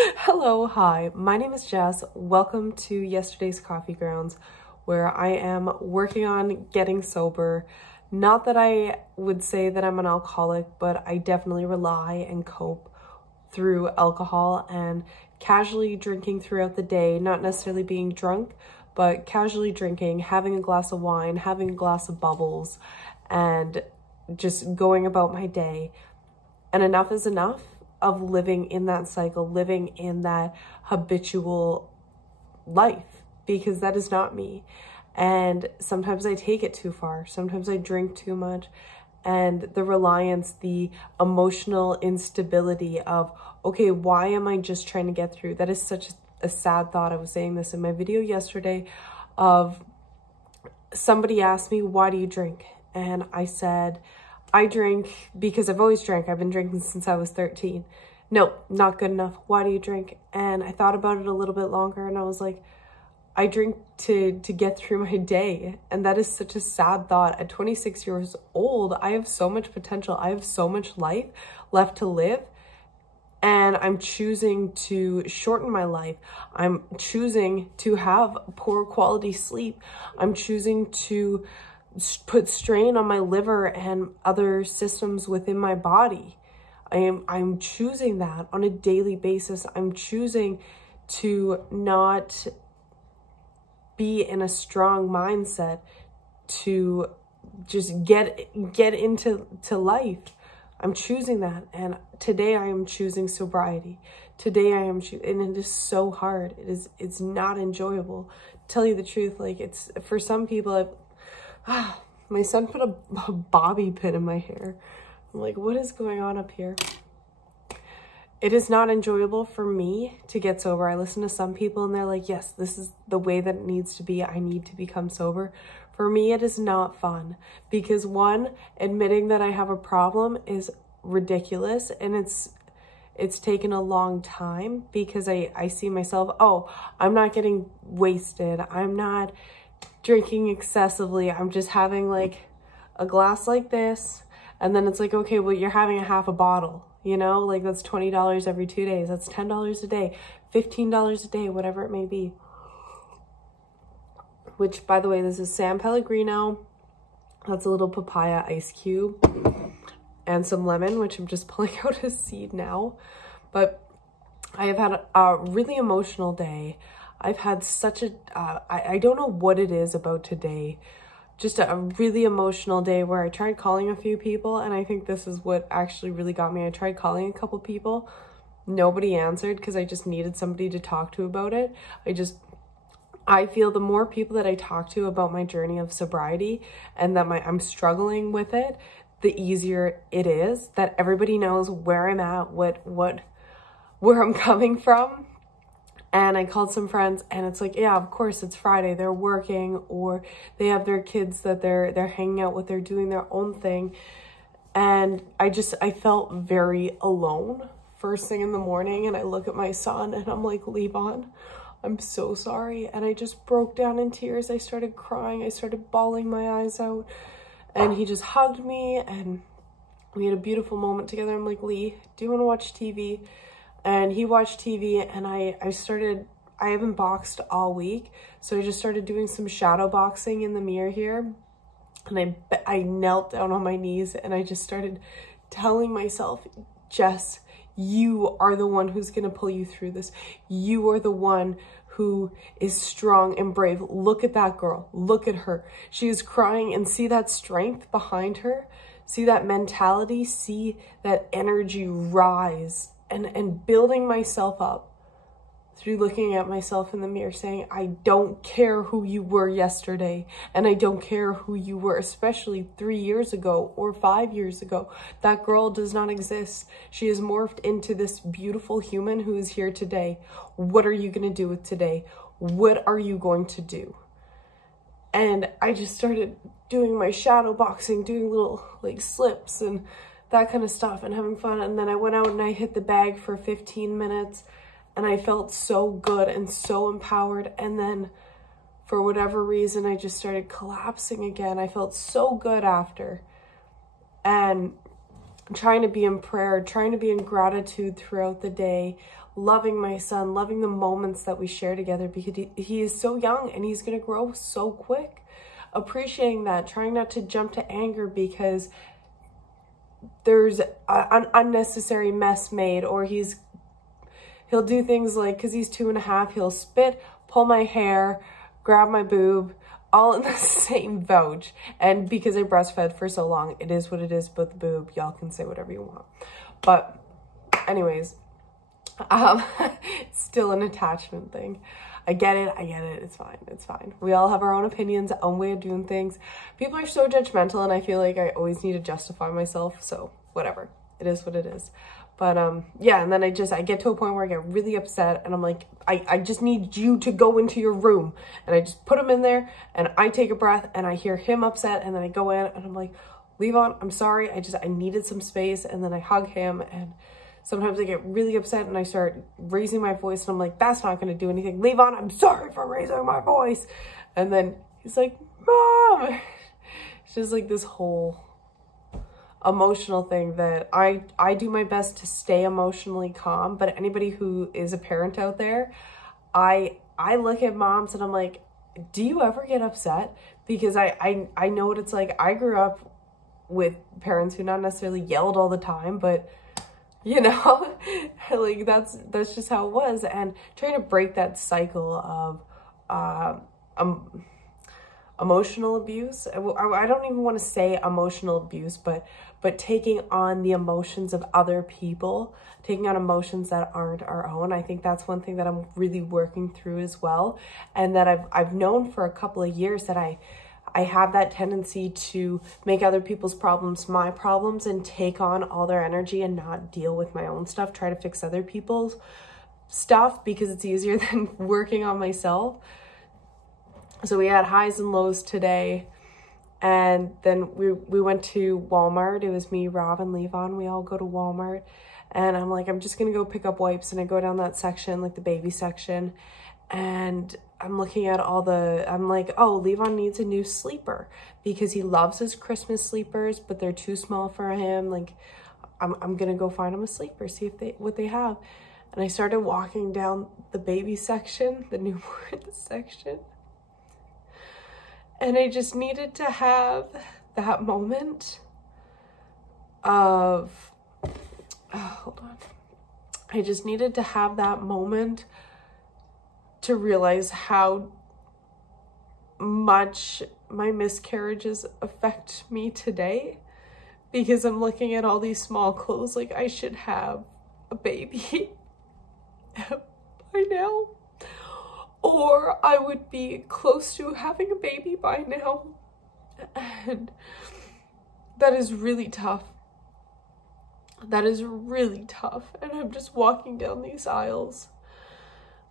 Hello, hi, my name is Jess. Welcome to yesterday's coffee grounds, where I am working on getting sober. Not that I would say that I'm an alcoholic, but I definitely rely and cope through alcohol and casually drinking throughout the day, not necessarily being drunk, but casually drinking, having a glass of wine, having a glass of bubbles, and just going about my day. And enough is enough of living in that cycle, living in that habitual life, because that is not me. And sometimes I take it too far. Sometimes I drink too much. And the reliance, the emotional instability of, okay, why am I just trying to get through? That is such a sad thought. I was saying this in my video yesterday of somebody asked me, why do you drink? And I said, I drink because I've always drank. I've been drinking since I was 13. No, not good enough. Why do you drink? And I thought about it a little bit longer and I was like, I drink to get through my day. And that is such a sad thought. At 26 years old, I have so much potential. I have so much life left to live. And I'm choosing to shorten my life. I'm choosing to have poor quality sleep. I'm choosing to put strain on my liver and other systems within my body. I'm choosing that on a daily basis. I'm choosing to not be in a strong mindset to just get into life. I'm choosing that. And today I am choosing sobriety. Today I am and it is so hard. It's not enjoyable. To tell you the truth, like it's for some people, my son put a bobby pin in my hair. I'm like, what is going on up here? It is not enjoyable for me to get sober. I listen to some people and they're like, yes, this is the way that it needs to be. I need to become sober. For me, it is not fun because one, admitting that I have a problem is ridiculous, and it's taken a long time because I see myself, oh, I'm not getting wasted. I'm not drinking excessively. I'm just having like a glass like this, and then it's like, okay, well, you're having a half a bottle, you know, like that's $20 every 2 days. That's $10 a day, $15 a day, whatever it may be. Which, by the way, this is San Pellegrino. That's a little papaya ice cube and some lemon, which I'm just pulling out a seed now. But I have had a really emotional day. I've had such a, I don't know what it is about today, just a really emotional day where I tried calling a few people, and I think this is what actually really got me. I tried calling a couple people. Nobody answered because I just needed somebody to talk to about it. I feel the more people that I talk to about my journey of sobriety and that I'm struggling with it, the easier it is, that everybody knows where I'm at, where I'm coming from. And I called some friends and it's like, yeah, of course it's Friday. They're working or they have their kids that they're hanging out with. They're doing their own thing. And I felt very alone first thing in the morning. And I look at my son and I'm like, Levon, I'm so sorry. And I just broke down in tears. I started crying. I started bawling my eyes out. And he just hugged me and we had a beautiful moment together. I'm like, Lee, do you want to watch TV? And he watched TV and I haven't boxed all week. So I just started doing some shadow boxing in the mirror here. And I knelt down on my knees and I just started telling myself, Jess, you are the one who's going to pull you through this. You are the one who is strong and brave. Look at that girl. Look at her. She is crying, and see that strength behind her. See that mentality. See that energy rise. And building myself up through looking at myself in the mirror saying, I don't care who you were yesterday, and I don't care who you were, especially 3 years ago or 5 years ago. That girl does not exist. She has morphed into this beautiful human who is here today. What are you going to do with today? What are you going to do? And I just started doing my shadow boxing, doing little like slips and that kind of stuff and having fun. And then I went out and I hit the bag for 15 minutes and I felt so good and so empowered. And then for whatever reason, I just started collapsing again. I felt so good after. And trying to be in prayer, trying to be in gratitude throughout the day, loving my son, loving the moments that we share together, because he is so young and he's going to grow so quick. Appreciating that, trying not to jump to anger because there's an unnecessary mess made, or he'll do things like, because he's 2.5, he'll spit, pull my hair, grab my boob, all in the same vouch. And because I breastfed for so long, it is what it is about the boob. Y'all can say whatever you want. But anyways, it's still an attachment thing. I get it. It's fine. We all have our own opinions, our own way of doing things. People are so judgmental, and I feel like I always need to justify myself. So whatever, it is what it is. But yeah, and then I get to a point where I get really upset, and I'm like, I just need you to go into your room. And I just put him in there, and I take a breath, and I hear him upset, and then I go in, and I'm like, Levon, I'm sorry. I needed some space. And then I hug him, and sometimes I get really upset and I start raising my voice, and I'm like, that's not going to do anything. Levon, I'm sorry for raising my voice. And then he's like, Mom. It's just like this whole emotional thing that I do my best to stay emotionally calm. But anybody who is a parent out there, I look at moms and I'm like, do you ever get upset? Because I know what it's like. I grew up with parents who not necessarily yelled all the time, but you know, like that's just how it was. And trying to break that cycle of emotional abuse. I don't even want to say emotional abuse, but taking on the emotions of other people, taking on emotions that aren't our own. I think that's one thing that I'm really working through as well. And that I've known for a couple of years that I have that tendency to make other people's problems my problems and take on all their energy and not deal with my own stuff, try to fix other people's stuff because it's easier than working on myself. So we had highs and lows today, and then we went to Walmart. It was me, Rob, and Levon. We all go to Walmart, and I'm like, I'm just gonna go pick up wipes, and I go down that section, like the baby section, and I'm looking at I'm like, oh, Levon needs a new sleeper because he loves his Christmas sleepers, but they're too small for him. Like, I'm gonna go find him a sleeper, see what they have. And I started walking down the baby section, the newborn section. And I just needed to have that moment of, hold on. I just needed to have that moment to realize how much my miscarriages affect me today, because I'm looking at all these small clothes like I should have a baby by now, or I would be close to having a baby by now. And that is really tough. That is really tough. And I'm just walking down these aisles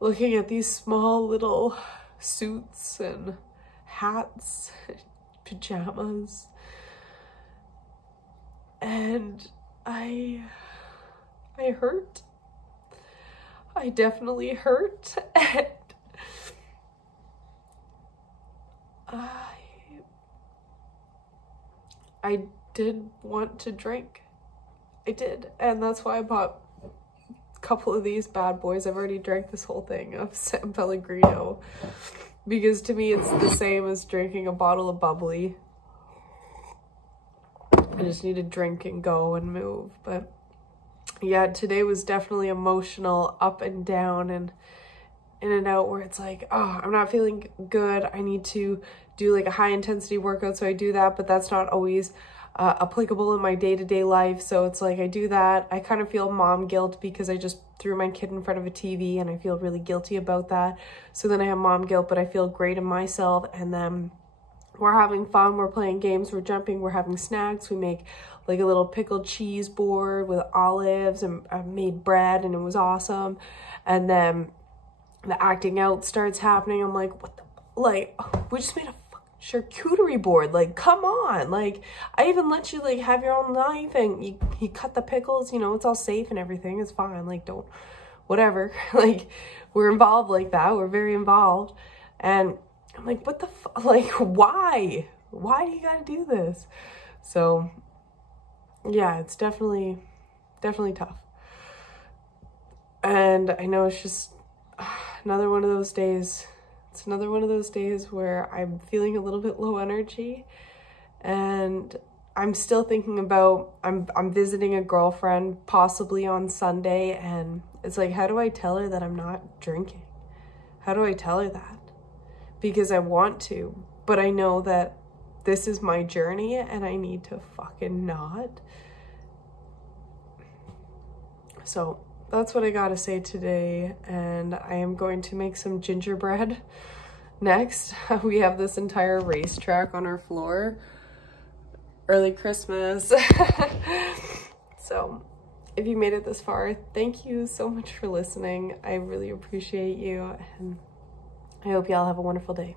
looking at these small little suits and hats, pajamas, and I hurt. I definitely hurt, and I did want to drink. I did, and that's why I bought couple of these bad boys. I've already drank this whole thing of San Pellegrino because to me it's the same as drinking a bottle of bubbly. I just need to drink and go and move. But yeah, today was definitely emotional, up and down and in and out, where it's like, oh, I'm not feeling good. I need to do like a high intensity workout, so I do that, but that's not always applicable in my day-to-day life. So it's like I do that. I kind of feel mom guilt because I just threw my kid in front of a TV and I feel really guilty about that. So then I have mom guilt, but I feel great in myself. And then we're having fun. We're playing games. We're jumping. We're having snacks. We make like a little pickled cheese board with olives, and I made bread, and it was awesome. And then the acting out starts happening. I'm like, what the, like, we just made a charcuterie board, like, come on. Like, I even let you like have your own knife, and you cut the pickles, you know, it's all safe and everything, it's fine, like, don't, whatever. Like, we're involved like that, we're very involved. And I'm like, what the like, why do you gotta do this? So yeah, it's definitely tough. And I know it's just another one of those days. It's another one of those days where I'm feeling a little bit low energy, and I'm still thinking about, I'm visiting a girlfriend possibly on Sunday, and it's like, how do I tell her that I'm not drinking? How do I tell her that? Because I want to, but I know that this is my journey and I need to fucking not. So that's what I gotta say today, and I am going to make some gingerbread next. We have this entire racetrack on our floor. Early Christmas. So if you made it this far, thank you so much for listening. I really appreciate you, and I hope y'all have a wonderful day.